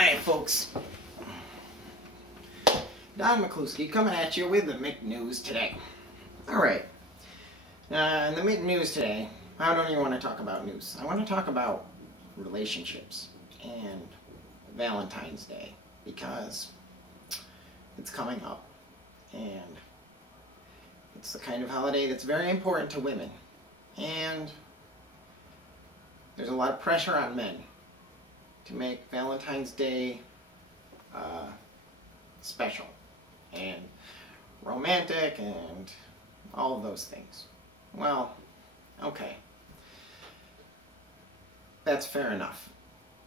Alright folks, Don McCluskey coming at you with the mcnews today. Alright, in the mcnews today, I don't even want to talk about news. I want to talk about relationships and Valentine's Day because it's coming up and it's the kind of holiday that's very important to women, and there's a lot of pressure on men to make Valentine's Day special and romantic and all of those things. Well, okay, that's fair enough.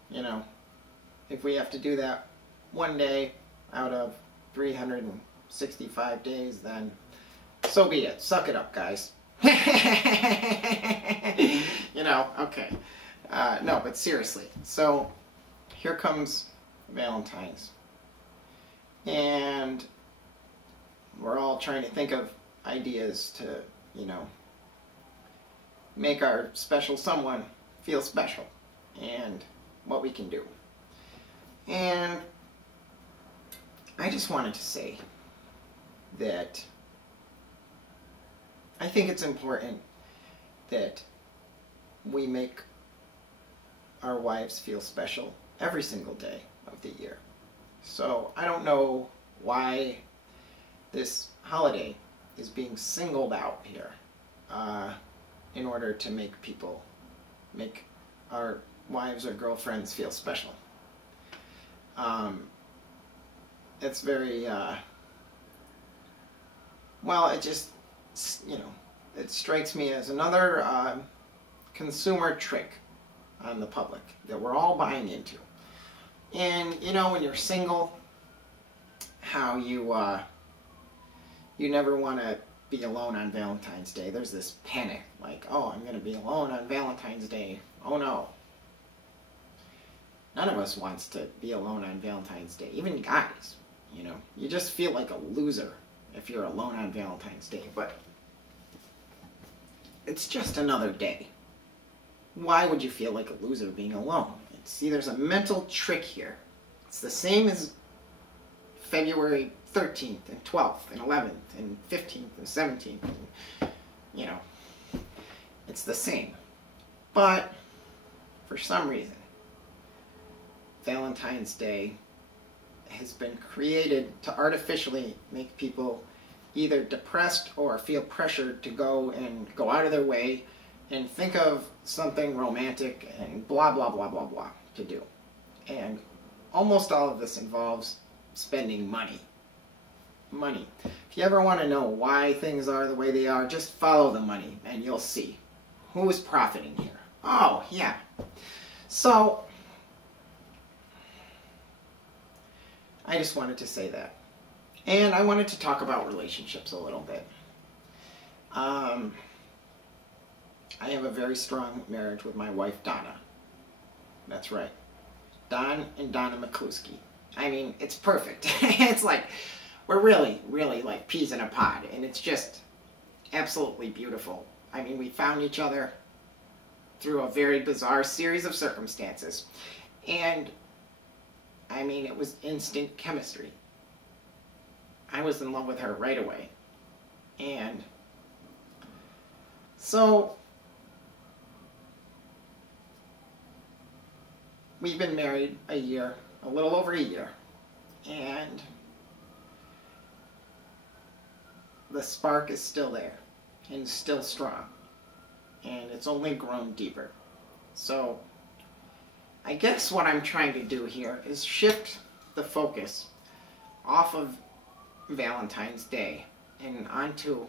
You know, if we have to do that one day out of 365 days, then so be it. Suck it up, guys. You know, okay. No, but seriously. So, here comes Valentine's. And we're all trying to think of ideas to, you know, make our special someone feel special and what we can do. And I just wanted to say that I think it's important that we make our wives feel special every single day of the year. So I don't know why this holiday is being singled out here in order to make our wives or girlfriends feel special. It's very, well, it just, you know, it strikes me as another consumer trick on the public that we're all buying into. And you know, when you're single, how you never want to be alone on Valentine's Day. There's this panic, like, oh, I'm going to be alone on Valentine's Day. Oh no. None of us wants to be alone on Valentine's Day, even guys. You know, you just feel like a loser if you're alone on Valentine's Day, but it's just another day. Why would you feel like a loser being alone? See, there's a mental trick here. It's the same as February 13th and 12th and 11th and 15th and 17th. And, you know, it's the same. But for some reason, Valentine's Day has been created to artificially make people either depressed or feel pressured to go out of their way and think of something romantic and blah, blah, blah, blah, blah to do. And almost all of this involves spending money. Money. If you ever want to know why things are the way they are, just follow the money and you'll see. Who is profiting here? Oh, yeah. So, I just wanted to say that. And I wanted to talk about relationships a little bit. I have a very strong marriage with my wife, Donna. That's right. Don and Donna McCluskey. I mean, it's perfect. It's like, we're really, really like peas in a pod, and it's just absolutely beautiful. I mean, we found each other through a very bizarre series of circumstances. And, I mean, it was instant chemistry. I was in love with her right away. And so we've been married a year, a little over a year, and the spark is still there and still strong, and it's only grown deeper. So I guess what I'm trying to do here is shift the focus off of Valentine's Day and onto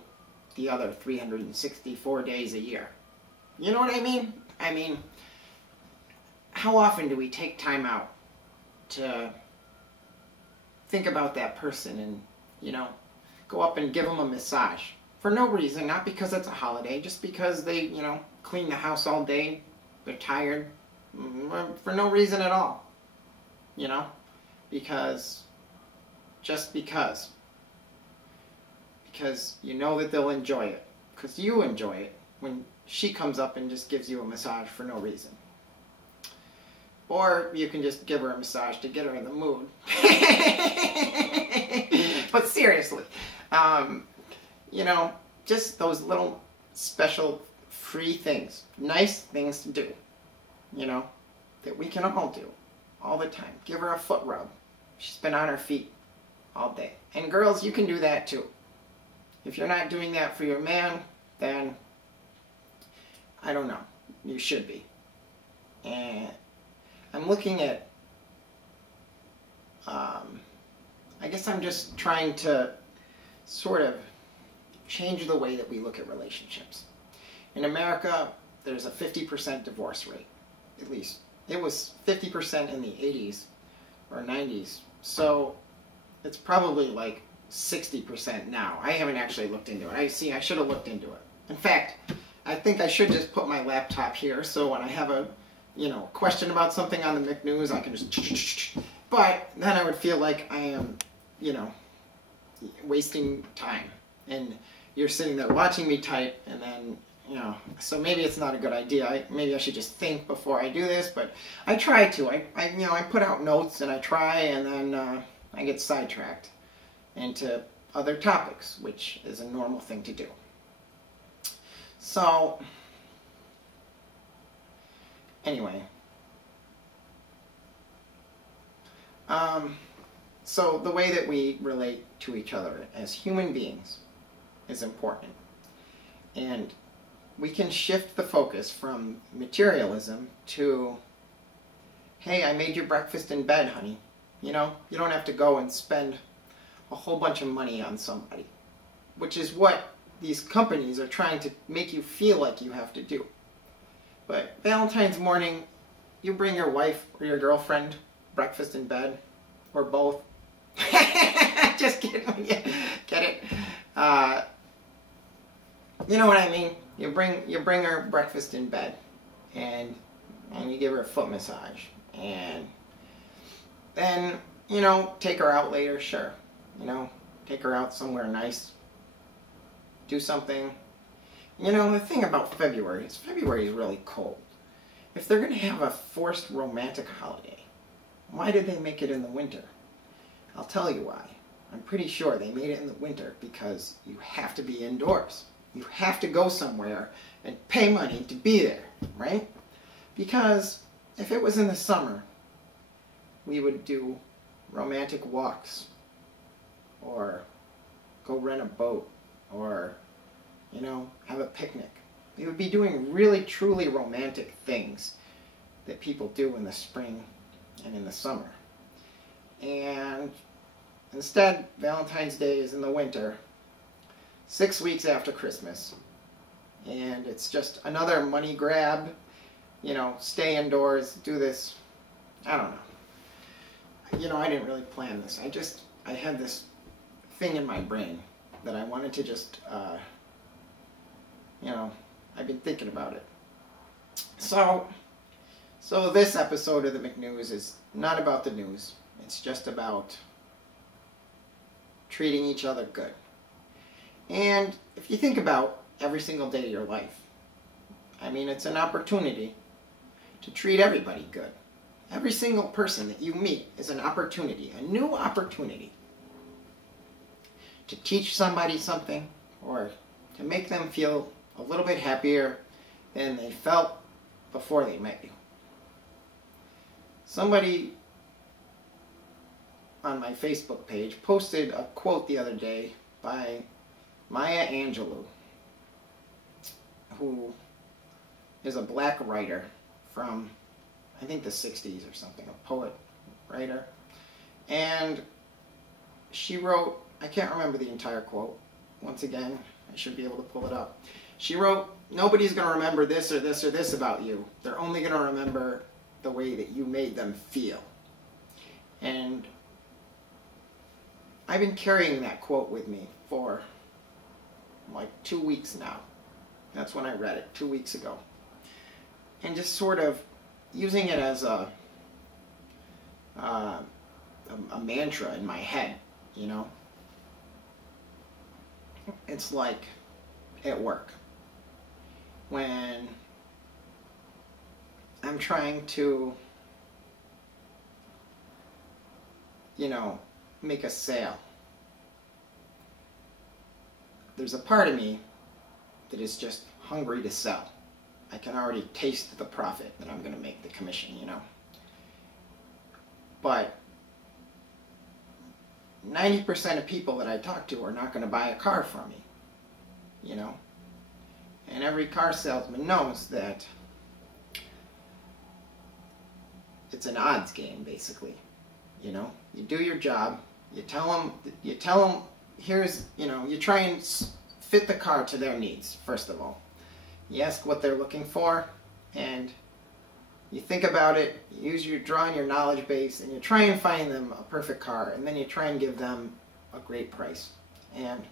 the other 364 days a year. You know what I mean? I mean, how often do we take time out to think about that person and, you know, go up and give them a massage? For no reason, not because it's a holiday, just because they, you know, clean the house all day, they're tired, for no reason at all. You know? Just because. Because you know that they'll enjoy it. Because you enjoy it when she comes up and just gives you a massage for no reason. Or you can just give her a massage to get her in the mood. But seriously, you know, just those little special free things, nice things to do, you know, that we can all do all the time. Give her a foot rub. She's been on her feet all day. And girls, you can do that too. If you're not doing that for your man, then I don't know. You should be. And I'm looking at, I guess I'm just trying to sort of change the way that we look at relationships. In America, there's a 50% divorce rate, at least. It was 50% in the 80s or 90s, so it's probably like 60% now. I haven't actually looked into it. I should have looked into it. In fact, I think I should just put my laptop here, so when I have a, you know, question about something on the mcnews, I can just, but then I would feel like I am, you know, wasting time. And you're sitting there watching me type, and then, you know, so maybe it's not a good idea. Maybe I should just think before I do this, but I try to. You know, I put out notes and I try, and then I get sidetracked into other topics, which is a normal thing to do. So, anyway. So the way that we relate to each other as human beings is important. And we can shift the focus from materialism to, hey, I made your breakfast in bed, honey. You know, you don't have to go and spend a whole bunch of money on somebody, which is what these companies are trying to make you feel like you have to do. But Valentine's morning, you bring your wife or your girlfriend breakfast in bed, or both. Just kidding. Get it? You know what I mean? You bring her breakfast in bed, and you give her a foot massage, and then, you know, take her out later. Sure, you know, take her out somewhere nice. Do something. You know, the thing about February is really cold. If they're going to have a forced romantic holiday, why did they make it in the winter? I'll tell you why. I'm pretty sure they made it in the winter because you have to be indoors. You have to go somewhere and pay money to be there, right? Because if it was in the summer, we would do romantic walks, or go rent a boat, or, you know, have a picnic. We would be doing really, truly romantic things that people do in the spring and in the summer. And instead, Valentine's Day is in the winter, 6 weeks after Christmas. And it's just another money grab, you know, stay indoors, do this. I don't know. You know, I didn't really plan this. I had this thing in my brain that I wanted to just, you know, I've been thinking about it. So this episode of the mcnews is not about the news. It's just about treating each other good. And if you think about every single day of your life, I mean, it's an opportunity to treat everybody good. Every single person that you meet is an opportunity, a new opportunity to teach somebody something, or to make them feel a little bit happier than they felt before they met you. Somebody on my Facebook page posted a quote the other day by Maya Angelou, who is a black writer from, I think, the 60s or something, a poet, writer. And she wrote, I can't remember the entire quote. Once again, I should be able to pull it up. She wrote, nobody's going to remember this or this or this about you. They're only going to remember the way that you made them feel. And I've been carrying that quote with me for like 2 weeks now. That's when I read it, 2 weeks ago. And just sort of using it as a mantra in my head, you know. It's like at work, when I'm trying to you know, make a sale. There's a part of me that is just hungry to sell. I can already taste the profit that I'm going to make, the commission, you know. But 90% of people that I talk to are not going to buy a car from me, you know. And every car salesman knows that it's an odds game, basically. You know, you do your job, you tell them, here's, you know, you try and fit the car to their needs, first of all. You ask what they're looking for, and you think about it, you draw on your knowledge base, and you try and find them a perfect car, and then you try and give them a great price. And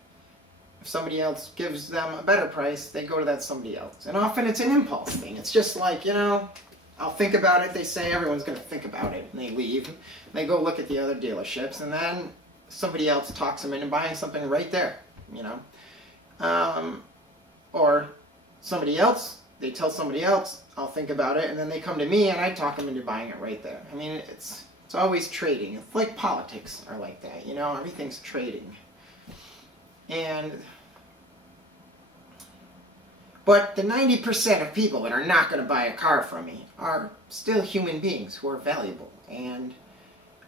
if somebody else gives them a better price, they go to that somebody else. And often it's an impulse thing. It's just like, you know, I'll think about it. They say everyone's going to think about it, and they leave. They go look at the other dealerships, and then somebody else talks them into buying something right there, you know. Or somebody else, they tell somebody else, I'll think about it, and then they come to me, and I talk them into buying it right there. I mean, it's always trading. It's like politics are like that, you know. Everything's trading. But the 90% of people that are not going to buy a car from me are still human beings who are valuable. And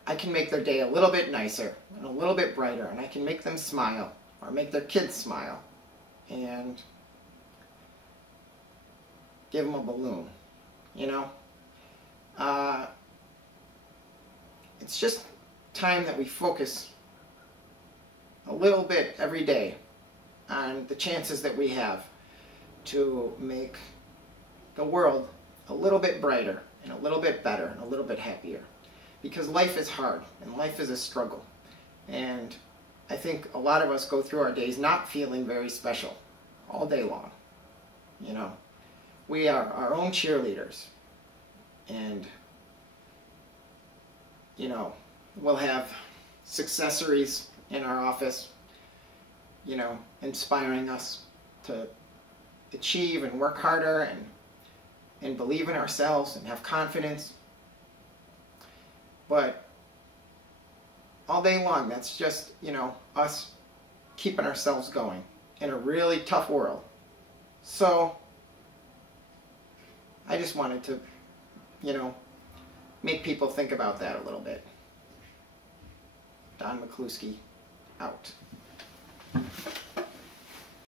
I can make their day a little bit nicer and a little bit brighter. And I can make them smile or make their kids smile. And give them a balloon, you know. It's just time that we focus a little bit every day on the chances that we have to make the world a little bit brighter and a little bit better and a little bit happier. Because life is hard and life is a struggle. And I think a lot of us go through our days not feeling very special all day long. You know, we are our own cheerleaders. And, you know, we'll have successories in our office, you know, inspiring us to achieve and work harder and believe in ourselves and have confidence. But all day long, that's just, you know, us keeping ourselves going in a really tough world. So I just wanted to, you know, make people think about that a little bit. Don McCluskey, out.